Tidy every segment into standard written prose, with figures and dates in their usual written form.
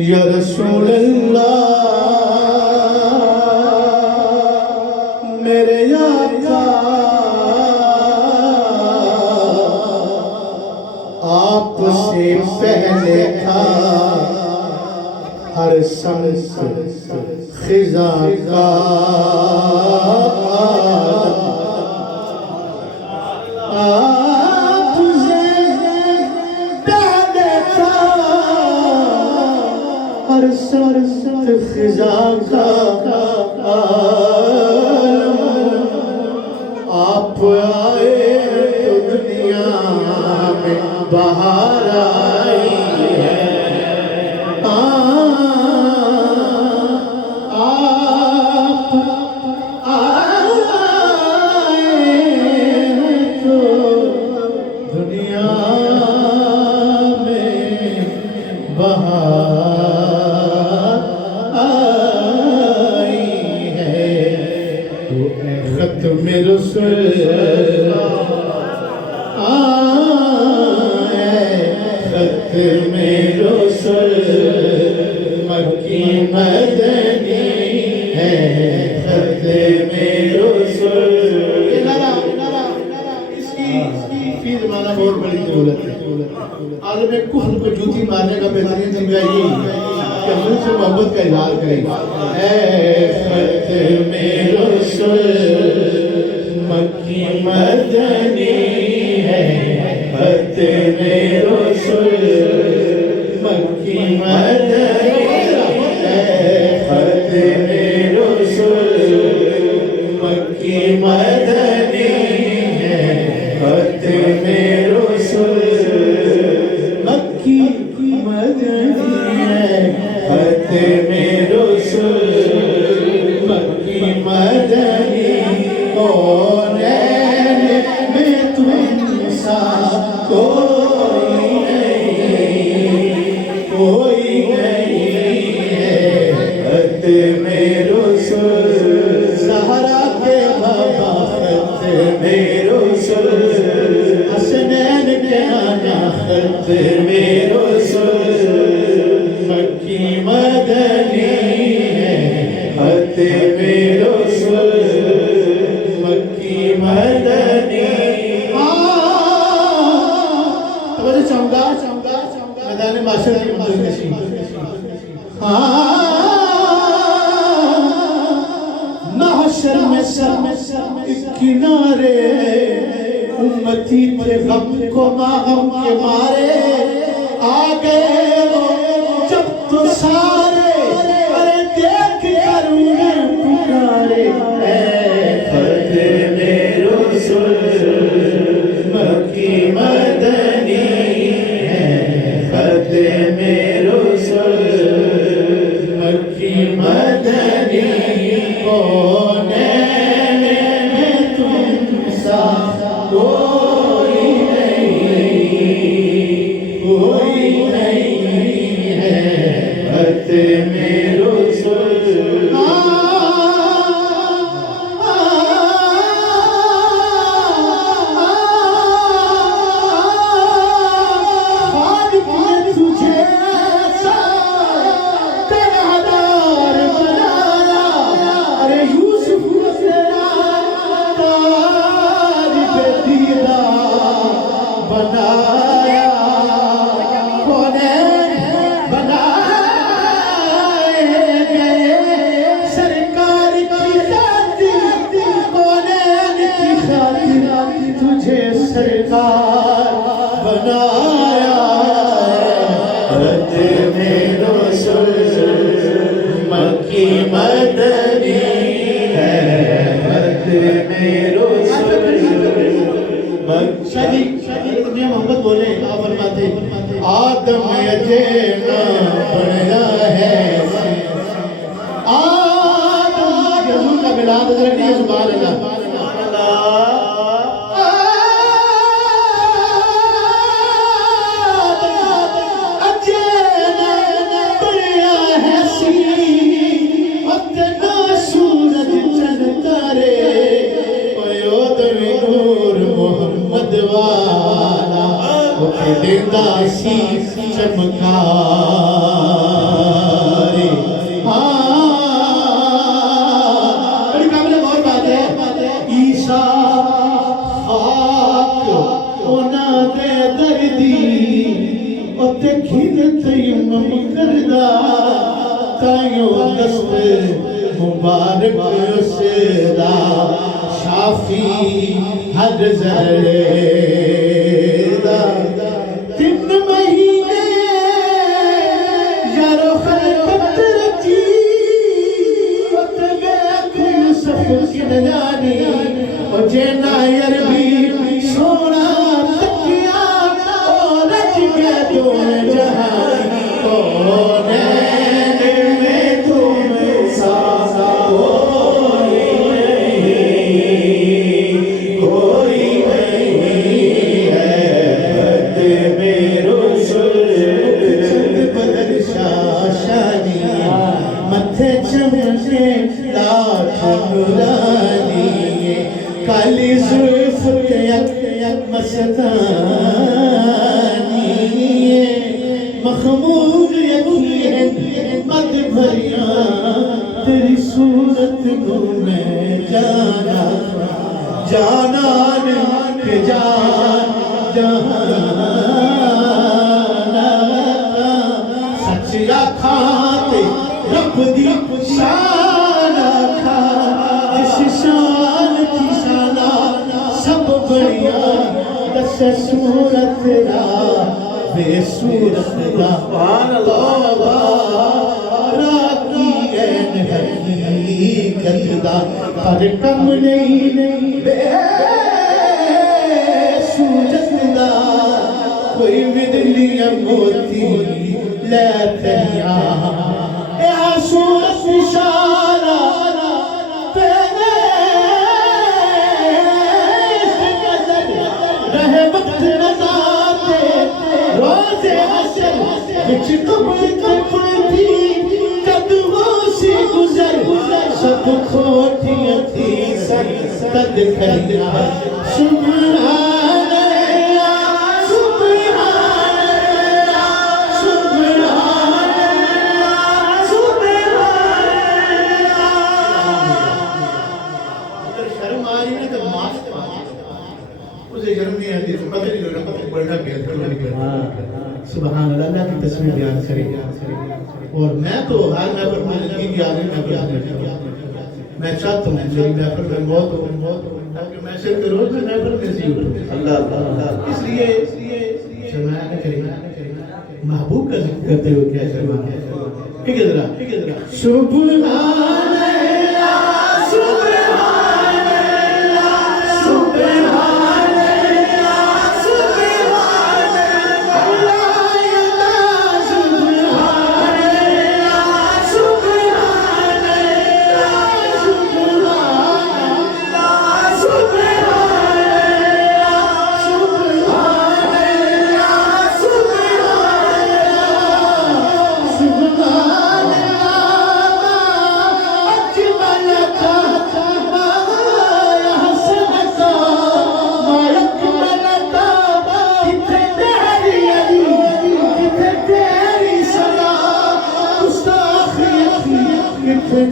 या रसूल अल्लाह मेरे आका आपसे पहले था हर संस खिजा का खिजा का आप आए तो दुनिया में बाहर आई है। आप आए तो दुनिया में बाहर खत्म रसूल खत्म रसूल मक्की मदनी है। खत्म रसूल इसकी फीस माना बहुत बड़ी जरूरत है। आलम कुफ्र को जूती मारने का बेहतरीन तरीका यही कि हम उनसे मोहब्बत का इजहार करें। खत्म रसूल मक्की मदनी है। खत्म रसूल मक्की मदनी है। खत्म रसूल मक्की मदनी है। खत्म रसूल मक्की मदनी है। खत्म रसूल मक्की मदनी सहारा के बाबा खत्म रसूल हसनैन के नाना खत्म रसूल मक्की मदनी है। खत्म रसूल मक्की मदनी चाहूंगा मैदान माशर की किनारे उम्मती थे गम को मागम के मारे आ गए वो जब तो सारे अरे देख कर उन्हें पुकारे। खत्म रसूल मक्की मदनी है। खत्म रसूल मक्की मदनी सरकार बनाया। खत्म रसूल मक्की मदनी मदनी है खत मेरो शादी दुनिया मोहम्मद बोले आप फरमाते आदम अजे ना बनया है आदम यहूद का बिलाद रखी है सुभान अल्लाह देता सी चमकारे बड़ी काबिल गौर बात है ईसा खाक ओना दे दर्दी ओते खिन तयम्मुम करदा तायो दस्त मुबारक उसदा शाफी हद जरे सोना तकिया और रज के दो जहां में तुम सा कोई नहीं है मेरो बदल शाशानी मथे चमके लाख नुरानी काली जुल्फ मस्तानी मखमूर यकीन मत भरिया तेरी सूरत को मैं जाना जानान के जान जहाना सच्चा खाते रब दी शान खा जिस शान की शाना सब बढ़िया दस सूरत दा बेसूरत दा राकी ऐन हकीकत दा पर कम नहीं बेसूरत दा कोई विदलिया मोती लेते यहाँ सूरत शाना रहे वक्त नजाते रोजे हशर बिच कब्र तपती कदमों से गुजर सब खोटी थी तद करिया सुभान अल्लाह सुभान अल्लाह सुभान अल्लाह सुभान अल्लाह अगर शर्म आ रही है तो मास्क उसे शर्म नहीं आती तो पता नहीं लगा पता बढ़ना गया सुभान अल्लाह अल्लाह की तस्वीर ध्यान करें और मैं तो हर नफर में की आगे मैं चाहता हूँ मेरी नफर में बहुत ताकि मैं सिर्फ रोज में नफर में सी अल्लाह इसलिए शर्माना करें महबूब का जिक्र करते हुए क्या शर्माना ठीक है जरा सुभान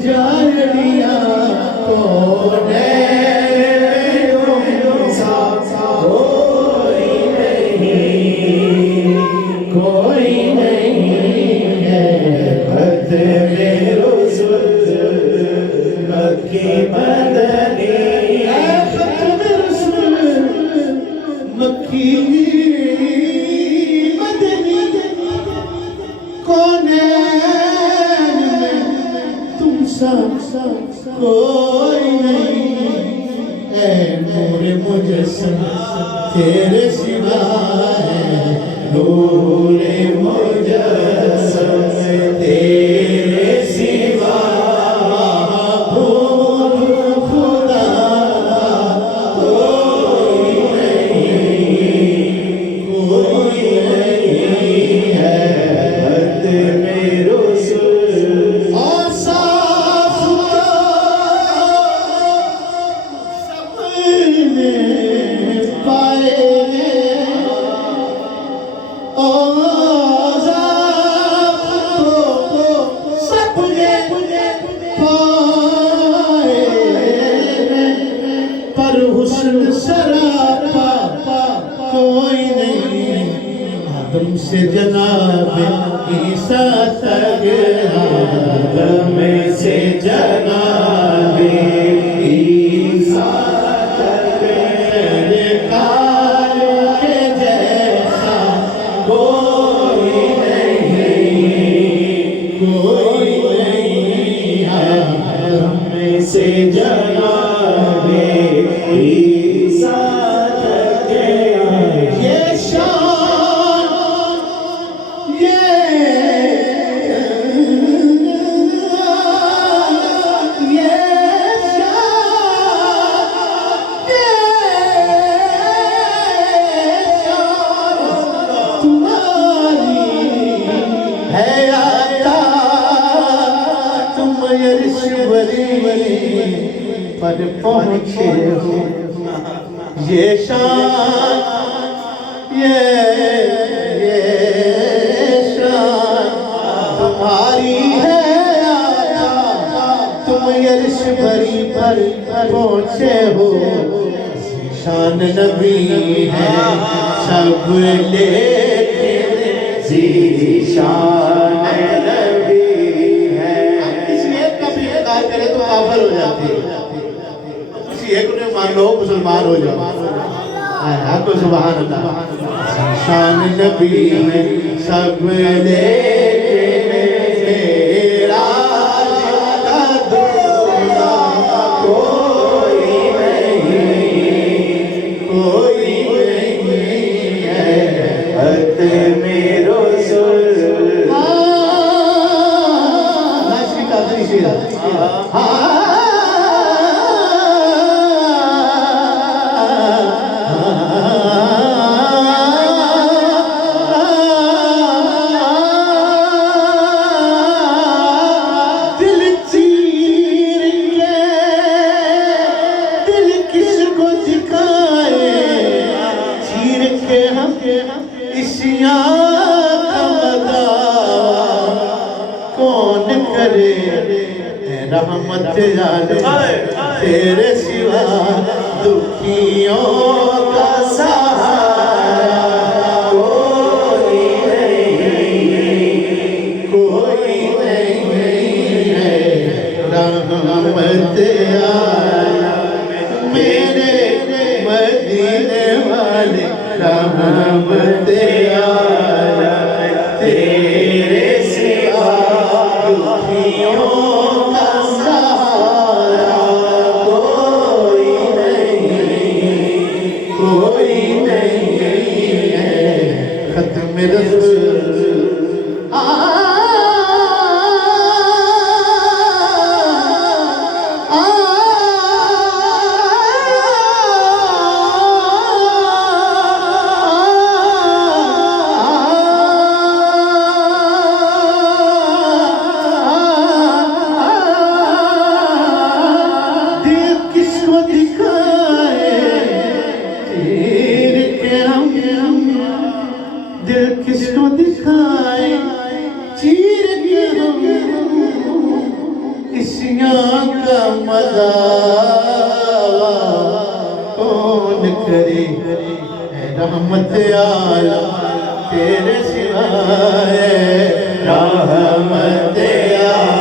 जानिया कौन कोई नहीं है खत मेरो मक्की मदनी खत मेरो मक्की मदनी कौन तुम सा कोई नहीं, ऐ नूर मुजस्सम तेरे सिवा है, नूर मुजस्सम तेरे सिवा महबूब खुदा कोई नहीं है, खत्म रसूल और साफ सबने पाए और साफ सबने पाए, पर हुस्न सरापा कोई नहीं, आदम से जनाब ईसा तक, आदम से जनाबे ईसा तक, सरकार के जैसा कोई नहीं है, आदम से जनाबे ईसा तक आए। ये शान ये पर पहुँचे हो, ये शान ये शान तुम्हारी है, तुम यर्श बरी पर पहुँचे हो, शान नबी है सब लेके जीशान नबी है। किसी एक का भी इनकार करे तो काफिर हो जाते हैं, किसी एक ने मान लो मुसलमान हो जाओ, आपको सुभान अल्लाह। शान नबी है सब लेके मेरा का दूल्हा कोई नहीं है, खत्म रसूल नासिक का दृश्य दिल चीर के दिल किसको दिखाए, चीर के हम इसिया कौन करे, रहमत जाने तेरे सिवा दुखियों का सहारा कोई नहीं है, रहमत आया मेरे मदीने वाले, रहमत आया तेरे सिवा दुखियों का सहारा कोई नहीं है, खत्म रसूल दिल किसको दिखाए, चीर के हम इसिया का मदावा कौन करे, रहमत आलम तेरे सिवाय, रहमत आलम